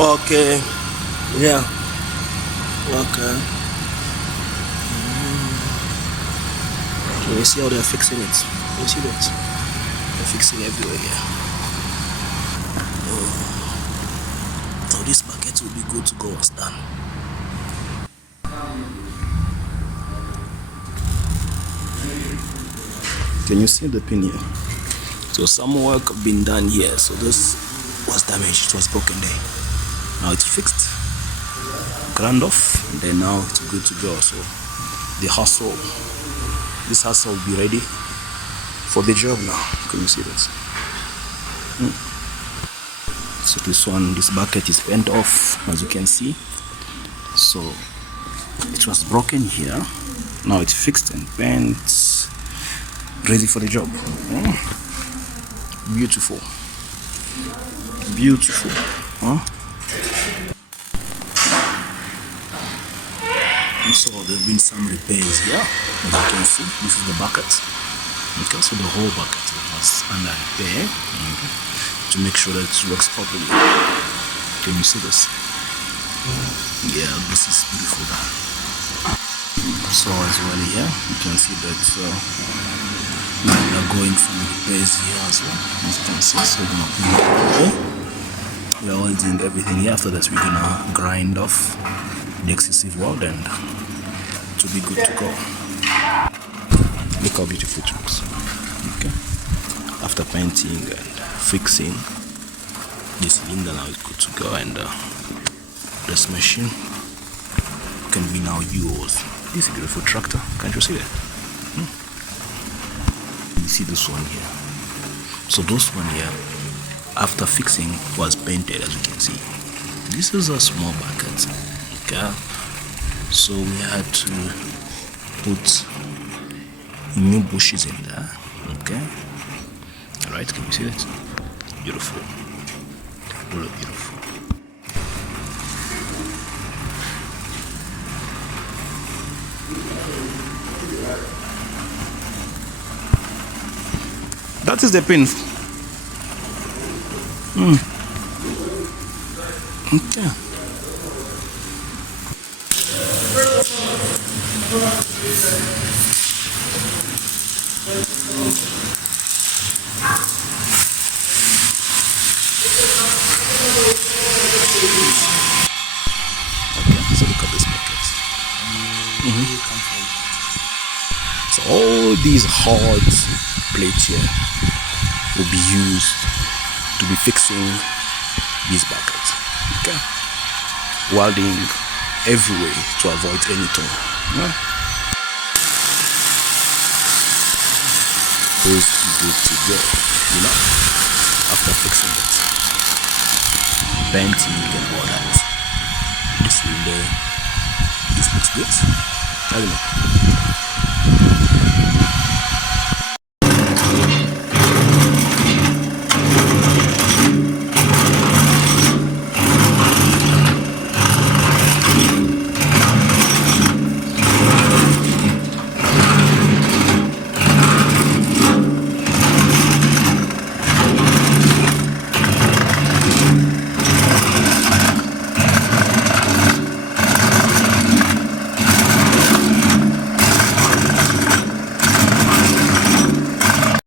Okay. Yeah. Okay. So you see how they're fixing it. You see that? They're fixing everywhere here. So this bucket will be good to go once done. Can you see the pin here? So some work been done here. So this was damaged. It was broken there. Now it's fixed. Ground off. And then now it's good to go. So the hustle. This hustle will be ready for the job now. Can you see this? So this bucket is bent off, as you can see. So it was broken here. Now it's fixed and bent, ready for the job. Beautiful. Beautiful. So there's been some repairs here. As you can see, this is the bucket. Okay, so the whole bucket was under repair. Okay, to make sure that it works properly. Can you see this? Yeah, this is beautiful. So as well here, you can see that we are going some repairs here as well. As you can see, so we are welding everything here. After that, we're gonna grind off the excessive weld and to be good to go. Look how beautiful it looks. Okay. After painting and fixing, this cylinder now is good to go, and this machine can be now used. This is a beautiful tractor. Can't you see that? You see this one here. So this one here, after fixing, was painted, as you can see. This is a small bucket. Okay. So we had to put new bushes in there. Okay. Alright, can you see that? Beautiful. Really beautiful. That is the pin. Okay. So look at this bucket. So all these hard plates here will be used to be fixing these buckets. Okay. Welding everywhere to avoid any torn. Is good to go, you know, after fixing it, painting and all that. This looks good, doesn't it?